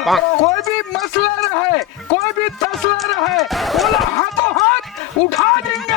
सवाल, कोई भी मसला रहे, कोई भी तसला रहे, बोला हाथों हाथ उठा देंगे।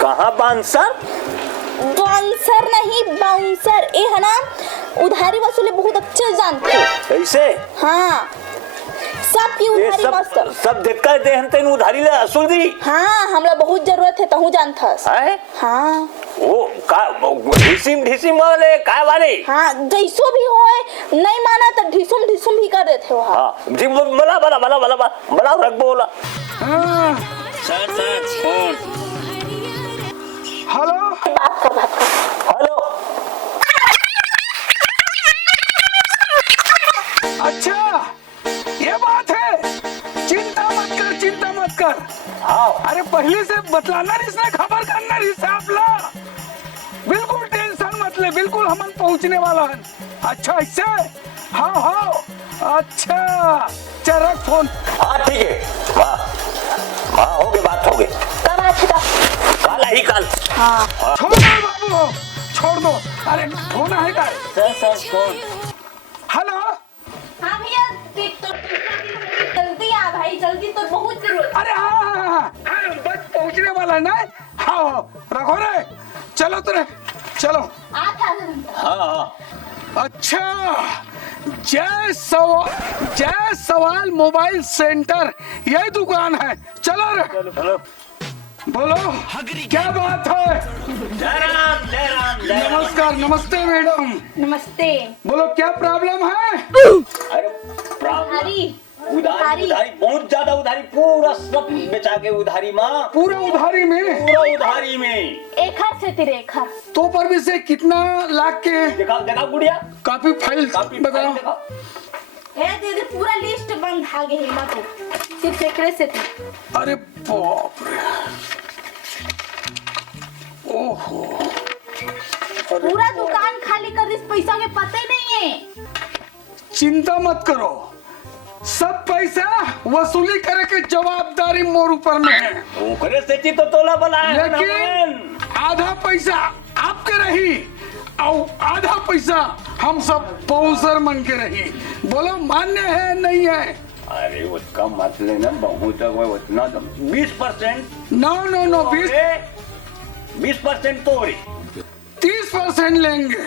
कहाँ बाउंसर? बाउंसर नहीं, बाउंसर। ये है ना, उधारी वसूली बहुत अच्छे जानते हो। कैसे? हाँ, सबकी उधारी मस्त। सब देखकर देहन तेन उधारी ले असूल दी। हाँ, हमरा बहुत जरूरत है, तहु जानथस। है? हाँ। वो का ढिसिम वाले काय वाले? हाँ, जैसो भी होए, नहीं माना तो ढिसुम भी कर देते हो। हाँ, जी मला रख बोला। Hello, hello. अच्छा ये बात है, चिंता मत कर। हाँ। अरे पहले से बतलाना रिश्ता, खबर करना रिश्ता आपला, बिल्कुल टेंशन मत ले, बिल्कुल हम पहुंचने वाला है। अच्छा इससे हाँ अच्छा चल रख फोन। हाँ ठीक है। हाँ हो गई, बात हो गई। कब आज का? काल ही काल। हाँ। छोड़ दो बाबू, छोड़ दो। अरे फोन है का? Sir phone. हेलो। हाँ भैया, तो जल्दी आ भाई, जल्दी तो बहुत जरूरत। अरे हाँ, बस पहुंचने वाला है ना। हाँ रखो रे, चलो तुरे चलो। हाँ। अच्छा, जय सवाल मोबाइल सेंटर, यही दुकान है, चलो रे। चलो। बोलो क्या बात है? नमस्कार, नमस्ते मैडम। नमस्ते। बोलो क्या प्रॉब्लम है? अरे उधारी बहुत ज्यादा उधारी, पूरा सब बेचा के उधारी माँ। पूरा उधारी में? पूरा उधारी में। एक हाथ से तेरे एक हाथ। तो पर भी से कितना लाख के? देखा गुड़िया, काफी फाइल बताओ। दीदी पूरा लिस्ट बंद आ गई है तो सिर्फ एकरे से थी। अरे बाप रे, ओहो। पूरा दुकान खाली कर दी, पैसा के पता ही नहीं है। चिंता मत करो, सब पैसा वसूली करे के जवाबदारी मोर ऊपर में है। ओकरे से तो तोला बनाया, लेकिन आधा पैसा आपके रही और आधा पैसा हम सब बाउंसर मन के रही। बोलो मान्य है नहीं है? अरे उसका मत लेना, बहुत उतना 20%। नो 20% तो 30% लेंगे।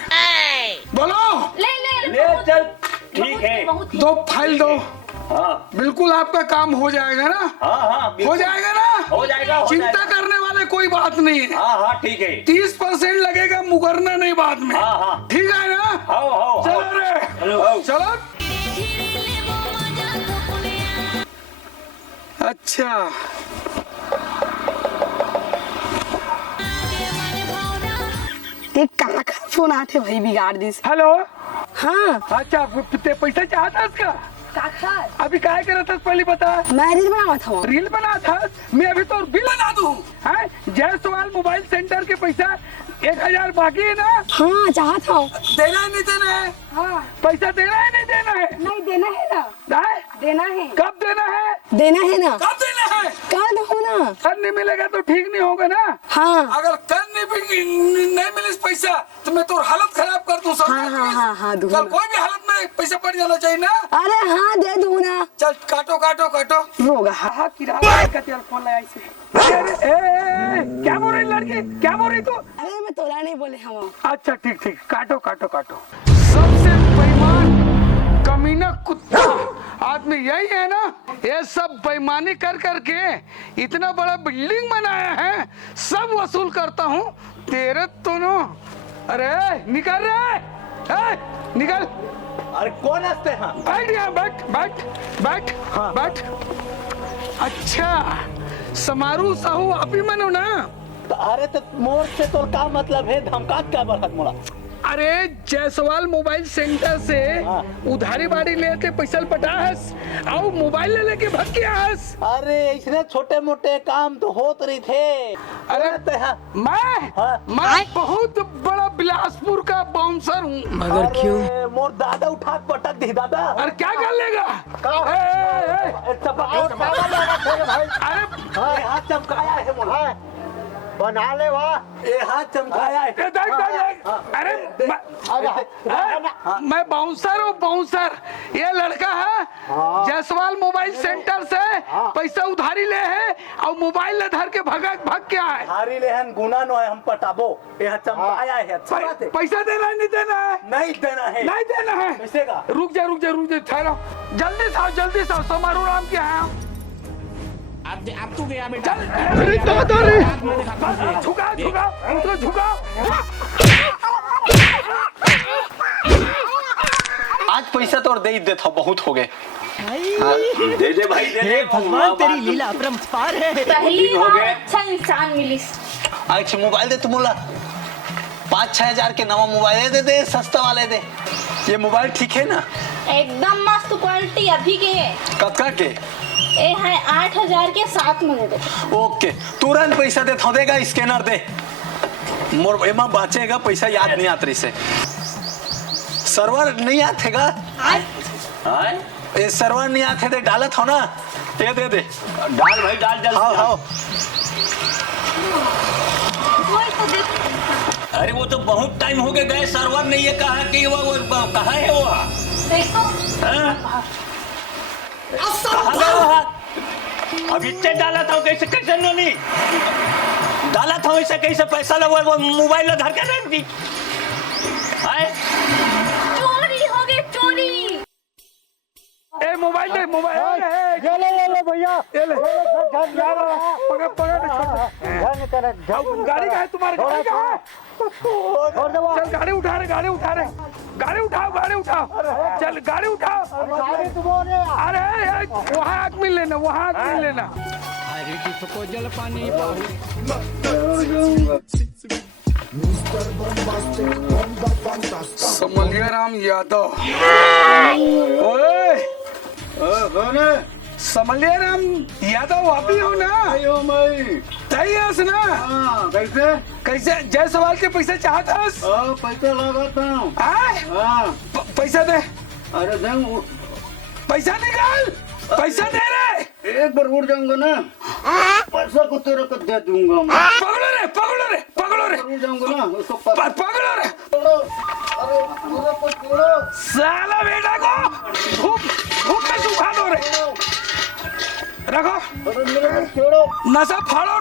बोलो ले चल, ठीक है। दो फाइल दो। हाँ बिल्कुल आपका काम हो जाएगा ना? हाँ हो जाएगा ना? हो जाएगा। चिंता करने वाले कोई बात नहीं है। हाँ ठीक है। 30% लगेगा, मुकरना नहीं बाद में। हाँ ठीक है ना? हाँ चलो रे, चलो। अच्छा एक कहाँ का फोन आते भाई, बिगाड़ दी। हेलो। हाँ। अच्छा पैसा चाहता इसका? अभी क्या कर रहा था पहले बता। मैं रील बना था। रील बना था? मैं अभी तो बिल बना दूं। हैं? जय सवाल मोबाइल सेंटर के पैसा 1000 बाकी है ना? हाँ चाहता हूँ। देना है नहीं देना है? हाँ। पैसा देना है नहीं देना है? नहीं देना है ना। देना है। कब देना है? देना है ना। कब देना है? कल हो ना। कल नहीं मिलेगा तो ठीक नहीं होगा ना। हाँ। अगर कल नहीं मिले पैसा तो मैं तो हालत खराब कर दूं। हाँ कल कोई भी हालत में पैसा पड़ जाना चाहिए ना। अरे हाँ दे दूँ ना। चल काटो रोगा। हाँ किराया का तेल फोन लगाई से। क्या बोल रही लड़की, क्या बोल रही तू? अरे मैं तोला नहीं बोले हम। अच्छा ठीक, काटो। सबसे बेईमान कमीना कुत्ता आदमी यही है ना। ये सब बेईमानी कर करके इतना बड़ा बिल्डिंग बनाया है, सब वसूल करता हूँ तेरे दोनों। अरे निकल रे, निकल। अरे कौन हंसते हैं? बैठ यहाँ, बैठ। अच्छा समारू साहू आप ही मनो ना? अरे तो मोर से तो क्या मतलब है, धमका क्या बढ़त मोड़ा? अरे जायसवाल मोबाइल सेंटर से उधारी बाड़ी लेके पैसा पटास और मोबाइल ले लेके भग गया हस। अरे इसने छोटे मोटे काम तो होत रही थे। अरे मैं बहुत बड़ा बिलासपुर का बाउंसर हूँ। मगर क्यों? मोर दादा उठा पटक दी दादा। अरे क्या कर लेगा? अरे हाथ चमकाया है मोला। बना ले वाह ये हाथ चमकाया है। देख अरे मैं बाउंसर हूँ बाउंसर। ये लड़का है जायसवाल मोबाइल सेंटर से पैसा उधारी ले है और मोबाइल ले धर के भाग के आए। हारी ले हन गुना नो है हम पटाबो ये चमकाया है। अच्छा बात है। पैसा देना है नहीं देना है? नहीं देना है। नहीं देना है। कैसे का? रुक जा ठहरो जल्दी से आओ समारोह राम के हैं अब तू गया बेटा। अरे दादा रे झुका उनको झुका। आज पैसा तो और दे ही देता बहुत हो गए। दे दे भाई दे दे। भगवान तेरी लीला अपरंपार है। पहली बार अच्छा इंसान मिली। आज मोबाइल दे तुम 5-6 हजार के नवा मोबाइल दे सस्ता वाले दे। ये मोबाइल ठीक है ना? एकदम मस्त क्वालिटी अभी के है। कतका के? ये है 8,000 के साथ में दे दे। ओके तुरंत पैसा दे देगा स्कैनर दे मोर एमा बचेगा पैसा याद नहीं आत रही से सर्वर नहीं आतेगा। ये सर्वर नहीं आते दे डालत हो ना ये दे दे डाल भाई डाल जल्दी। हाँ वही तो देख। अरे वो तो बहुत टाइम हो गए सर्वर नहीं है। कहा कि वो कहाँ है वो? देखो कहाँ गया वो? अब इतने डाला था कैसे कैसे नहीं डाला था वैसे कैसे पैसा लगा वो मोबाइल धर के रख दी। चोरी हो गई चोरी। ए मोबाइल दे मोबाइल ये ले भैया ये ले पकड़ गाड़ी का है तुम्हारे गाड़ी का है। चल गाड़ी उठा रहे चल गाड़ी उठाओ। अरे वहाँ आग मिल लेना हरी किसको जल पानी समलिया राम यादव। ओए समलिया राम यादव आप ही हो ना? तैयास ना? कैसे जायसवाल के पैसे चाहता पैसा लगाता हूँ। पैसा दे। अरे पैसा निकाल। पैसा दे रहे एक बार उड़ जाऊंगा ना पैसा को तेरे को दे दूंगा मैं। पकड़ो रे उड़ जाऊंगा ना उसको पकड़ो रे अरे पूरा को छोड़ो। साला बेटा को धूप में सुखा दो रे। रखो अरे मेरे को छोड़ो। नशा फाड़ो।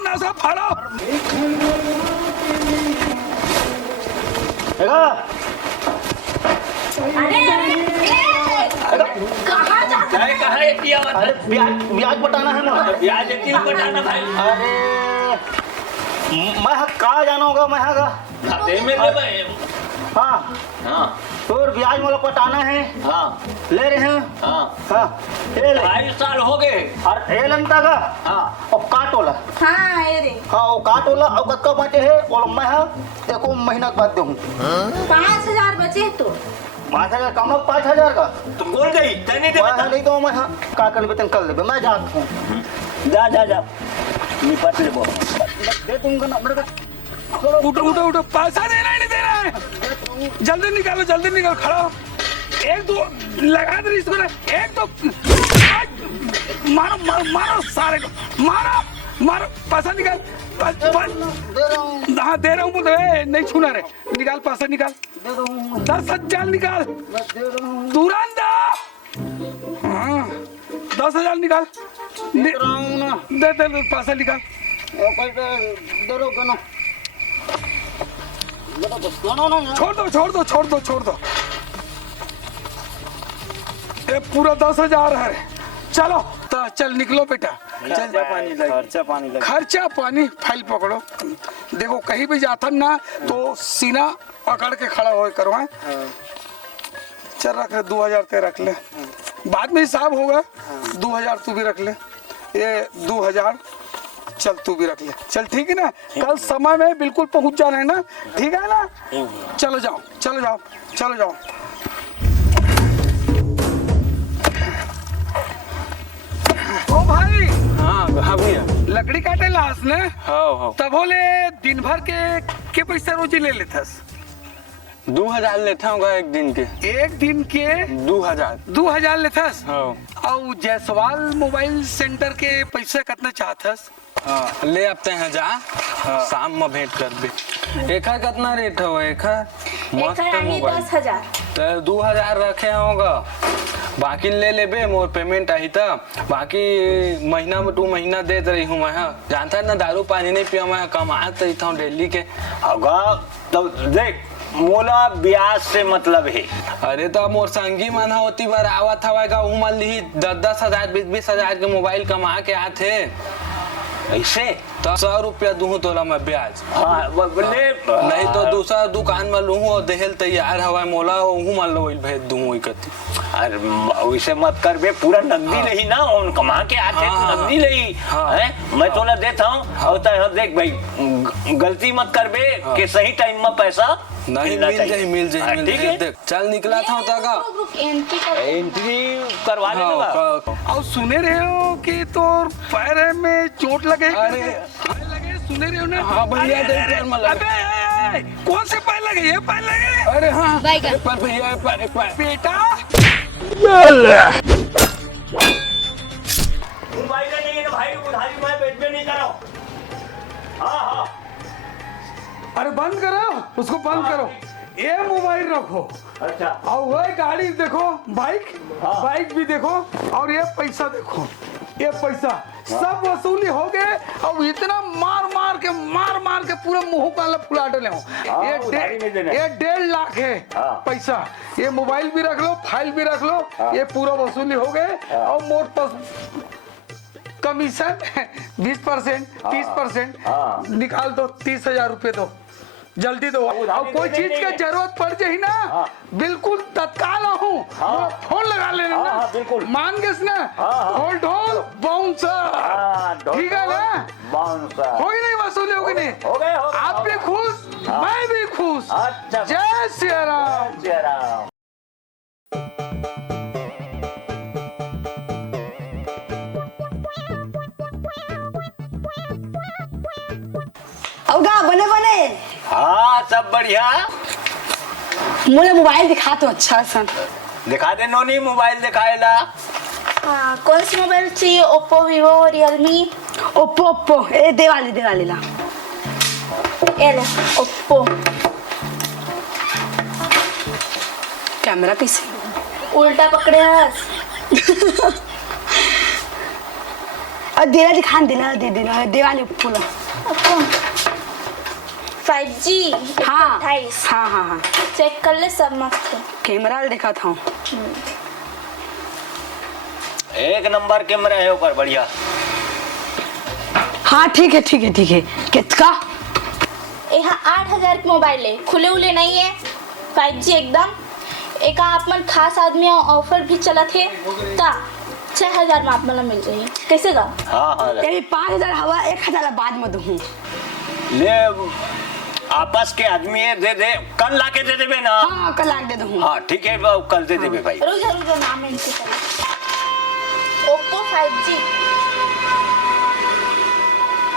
अरे कहाँ जाता है? कहाँ है किया मत? अरे ब्याज बटाना है ना। ब्याज क्यों बटाना भाई? अरे मैं कहाँ जाना होगा मैं खाते में ले भाई। हाँ तो ब्याज वाला पटाना है। ले रहे हैं। ये ले 2.5 साल हो गए। और ये लंता का और काटोला। हाँ ये रे वो काटोला और कत्का बाटे है और मैं देखो महीना के बाद दूँ 5,000 बचे तो 5,000 कम 5,000 का तुम बोल गई नहीं दे मैं नहीं दूँ। मैं का कर वेतन कर ले मैं जाता हूँ। जा निपट ले वो दे दूंगा ना मेरे को। उठो पैसा देना है नहीं देना है? जल्दी निकालो खड़ा हो। एक दो लगा दे इसको ना। एक दो मारो सारे को मारो पैसा निकाल। हाँ दे रहा हूँ बोल नहीं छूना रे। निकाल पैसा निकाल 10,000 निकाल तुरंत। हाँ 10,000 निकाल दे पैसा निकाल। छोड़ दो ये पूरा 10,000 है। चलो तो चल निकलो बेटा। खर्चा पानी फाइल पकड़ो। देखो कहीं भी जाता ना तो सीना पकड़ के खड़ा हो करो है। चल रख ले 2,000 ते रख ले बाद में हिसाब होगा। 2,000 तू भी रख ले। ये 2,000 चल तू भी रख ले। चल ठीक है ना? कल समय में बिल्कुल पहुंच जाना है ना? ठीक है ना? चलो जाओ। ओ भाई हाँ भैया लकड़ी काटे लाश ने हाँ तब बोले दिन भर के पैसा रोजी ले लेथस? 2,000 लेता होगा एक दिन के 2,000 लेथस। हाँ और जायसवाल मोबाइल सेंटर के पैसे कितना चाहतस? ले आते हैं जा शाम में भेंट कर दे। एकर कितना रेट हो एकर? मस्त एकर आई मोबाइल 10,000। तो 2,000 रखे होगा, बाकी ले लेबे मोर पेमेंट आई था। बाकी महीना में 2 महीना दे रही हूँ मैं। जानता है ना दारू पानी नहीं पिया मैं, कमात रही था डेली के। होगा तो देख मोला ब्याज से मतलब है। अरे तो मोर संगी मन होती बार आवत हवागा ऊ मान ली 10-10 हजार 20-20 हजार के मोबाइल कमा के आते ऐसे तो 100 रुपया दूँ तोला मैं ब्याज। हाँ बोले नहीं तो दूसरा दुकान में लूँ और देहल तैयार हवा मोला ऊ मान लो भेज दूँ कति। अरे वैसे मत कर बे, पूरा नकदी रही ना उन कमा के आते तो नकदी रही है। मैं तोला देता हूँ और देख भाई गलती मत कर बे कि सही टाइम में पैसा नहीं मिल जाए ठीक है। देख चल निकला था उतागा एंट्री करवा देगा। और सुने रहे हो कि तोर पैर में चोट लगे? अरे लगे सुने रहे हो ना? हाँ भैया देख पैर में लगे। अबे कौन से पैर लगे? ये पैर लगे? अरे हाँ पर भैया एक बार बेटा मोबाइल नहीं है भाई, उधारी मैं पेट में नहीं कराओ। हाँ अरे बंद करो उसको, बंद करो। ये मोबाइल रखो अच्छा और वह गाड़ी देखो, बाइक भी देखो और ये पैसा देखो। ये पैसा सब वसूली हो गए और इतना मार मार के पूरा मुंह काला फुला डले हो। ये 1.5 लाख है पैसा। ये मोबाइल भी रख लो, फाइल भी रख लो, ये पूरा वसूली हो गए। और मोर पास कमीशन 20% 30% निकाल दो। 30,000 रुपए दो, जल्दी दो। और कोई चीज की जरूरत पड़ जाए ना बिल्कुल तत्काल हूँ, फोन लगा लेना ना। बिल्कुल मान गए ना? ढोल बाउंसर, ठीक है ना? होगी नहीं वसूली, होगी नहीं? हो गए आप भी खुश, मैं भी खुश। अच्छा जय श्री राम। औगा बने बने हाँ सब बढ़िया। मुझे मोबाइल दिखा तो अच्छा सा। दिखा दे नोनी मोबाइल दिखाएला। हाँ, कौन सी मोबाइल चाहिए? Oppo, Vivo, Realme? ओप्पो ए दे वाली ला। ये ले ओप्पो। कैमरा कैसे उल्टा पकड़े हस। और देना दे वाली ओप्पो ला। 5G हाँ 28। हाँ चेक कर ले, सब मस्त है। कैमरा देखा था। एक नंबर कैमरा है ऊपर बढ़िया। हाँ ठीक है कितना? यहाँ 8,000 की मोबाइल है, खुले उले नहीं है, 5G एकदम। एक आप मन खास आदमी ऑफर भी चला थे ता 6,000 में आप मन मिल जाइए। कैसे गा? हाँ यही 5,000 हवा 1,000 बाद में दूँ। ले आपस के आदमी है, दे कल लाके दे देबे ना। हाँ कल लाके दे दूँ। हाँ ठीक है कल दे देबे भाई। रुको नाम है इनके पहले। ओप्पो 5G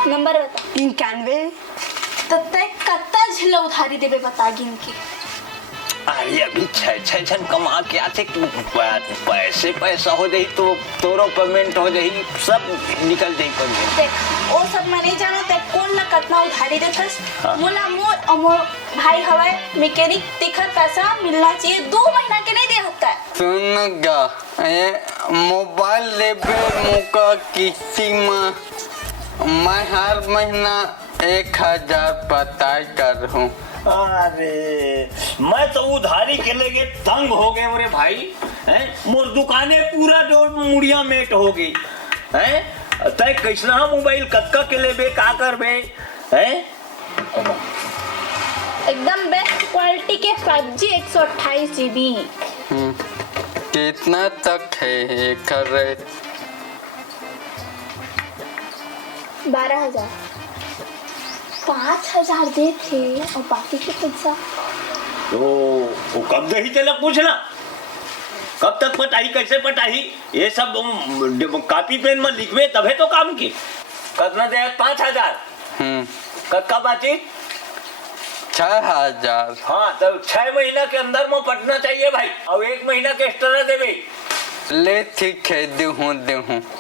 नंबर बता। 93। तो तय कत्ता झिला उधारी देबे बता गिन के। अरे अभी 6 जन कमा के आते पैसा हो जाई तो तोरो पेमेंट हो जाई, सब निकल जाई पेमेंट। देख वो सब मैं नहीं जानो ते कौन ना कितना उधारी देथस। मोला मोर भाई हवाए मैकेनिक तिखर पैसा मिलना चाहिए, 2 महीना के नहीं दे सकता है। सुन गा ये मोबाइल लेबे मुका किसी में मैं हर महीना 1,000 पताई कर हूँ। अरे मैं तो उधारी के लेके तंग हो गए मेरे भाई हैं। मोर दुकाने पूरा जो मुड़िया मेट हो गई हैं। तय कैसना मोबाइल कत्का के लेबे का करबे हैं। एकदम बेस्ट क्वालिटी के 5G 128 GB। कितना तक है कर रहे? 12,000। 5,000 दे थे और बाकी के पैसा तो वो कब दही चला पूछना, कब तक पटाही कैसे पटाही ये सब कॉपी पेन में लिखवे तबे तो काम की। कितना दे? 5,000। कब बाची? 6,000। हाँ तो 6 महीना के अंदर में पटना चाहिए भाई, और 1 महीना के एक्स्ट्रा देवे। ले ठीक है देहूँ